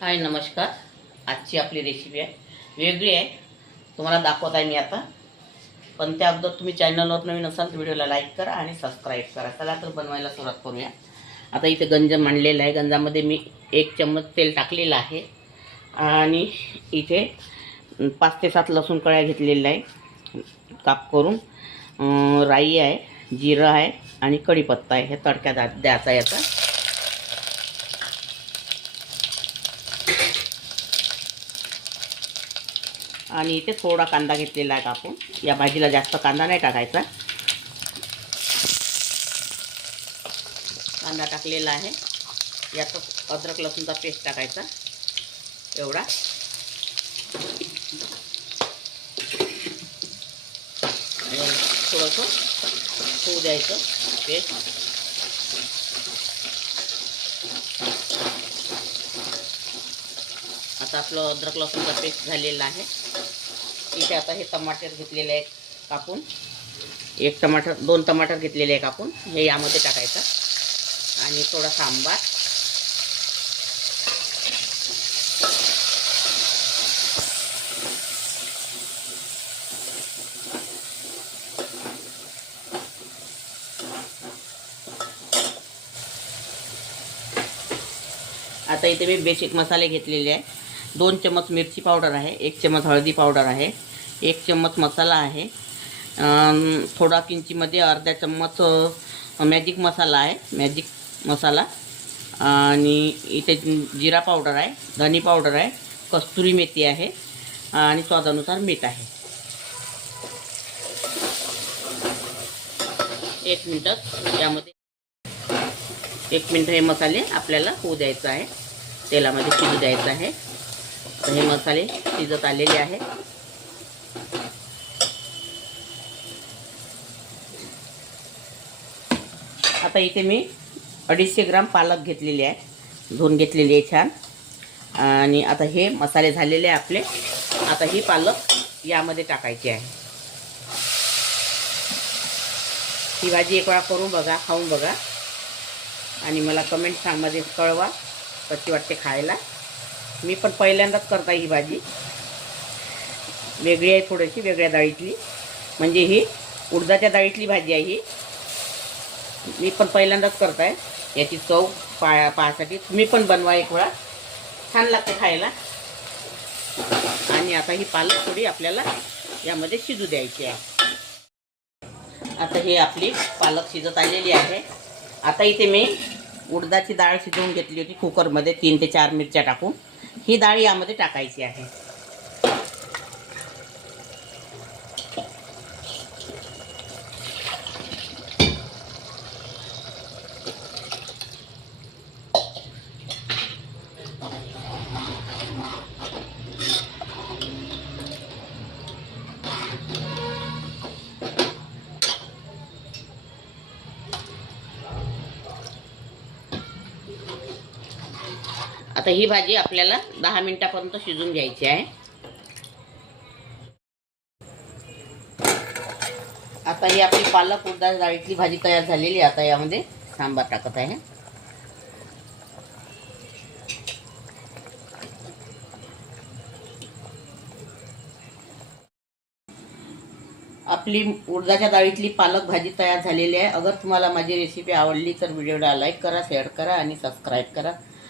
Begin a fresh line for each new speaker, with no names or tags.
हाय नमस्कार. आजची आपली रेसिपी आहे. वेगळी आहे. तुम्हाला दाखवत आहे मी आता. पण त्या अगोदर तुम्ही चॅनलवर नवीन असाल तर व्हिडिओला लाईक करा आणि सबस्क्राईब करा. चला तर बनवायला सुरुवात करूया. आता इथे गंज मांडलेला आहे. गंजामध्ये मी एक चम्मच तेल टाकलेलं आहे. आणि इथे पाच ते सात लसूण कळ्या घेतलेल्या आहे. काप करून. राई आहे जिरं आहे आणि कढीपत्ता आहे. हे तडक्या द्यायचा द्यायचा आता. आणि इथे थोडा कांदा घेतलेला आहे कापून. या भाजीला जास्त कांदा नाही टाकायचा. कांदा टाकलेला आहे. यात अद्रक लसूणचा पेस्ट टाकायचा. एवढा. थोडंसं होऊ द्यायचं पेस्ट. आता आपलं अद्रक लसूणचा पेस्ट झालेला आहे. इथे आता हे टमाटर घेतलेले आहेत कापून. एक टमाटर दोन टमाटर घेतलेले आहे कापून. हे यामध्ये टाकायचं. आणि थोडासा आंबार आता इथे मी बेसिक मसाले घेतलेले आहे दोन चम्मच मिरची पावडर आहे एक चम्मच हळदी पावडर आहे एक चम्मच मसाला आहे. थोडा किंचीमध्ये अर्धा चम्मच मॅजिक मसाला आहे मॅजिक मसाला. आणि इथे जिरा पावडर आहे धनी पावडर आहे कस्तुरी मेथी आहे आणि स्वादानुसार मीठ आहे. एक मिनटं यामध्ये एक मिनटं हे मसाले आपल्याला होऊ द्यायचं आहे. तेलामध्ये शिजू द्यायचं आहे. हे मसाले शिजत आलेले आहे. आता इथे मी अडीचशे ग्राम पालक घेतलेली आहे. धुवून घेतलेली आहे छान. आणि आता हे मसाले झालेले आहे आपले. आता ही पालक यामध्ये टाकायची आहे. ही भाजी एक वेळा करून बघा खाऊन बघा. आणि मला कमेंट सांगमध्ये कळवा कशी वाटते खायला. मी पण पहिल्यांदाच करता ही भाजी. वेगळी आहे थोडीशी वेगळ्या डाळीतली. म्हणजे ही उडदाच्या डाळीतली भाजी आहे ही. मी पण पहिल्यांदाच करताय. याची चव पा पाहासाठी तुम्ही पण बनवा एक वेळा. छान लागतं खायला. आणि आता ही पालक थोडी आपल्याला यामध्ये शिजू द्यायची आहे. आता ही आपली पालक शिजत आलेली आहे. आता इथे मी उडदाची डाळ शिजवून घेतली होती कुकरमध्ये तीन ते चार मिरच्या टाकून. ही डाळ यामध्ये टाकायची आहे. आता ही भाजी आपल्याला दहा मिनिटापर्यंत शिजून घ्यायची आहे. आता ही आपली पालक उडदाच्या डाळीतली भाजी तयार झालेली आहे. आता यामध्ये सांबार टाकत आहे. आपली उडदाच्या डाळीतली पालक भाजी तयार झालेली आहे. अगर तुम्हाला माझी रेसिपी आवडली तर व्हिडिओला लाईक करा शेअर करा आणि सबस्क्राईब करा.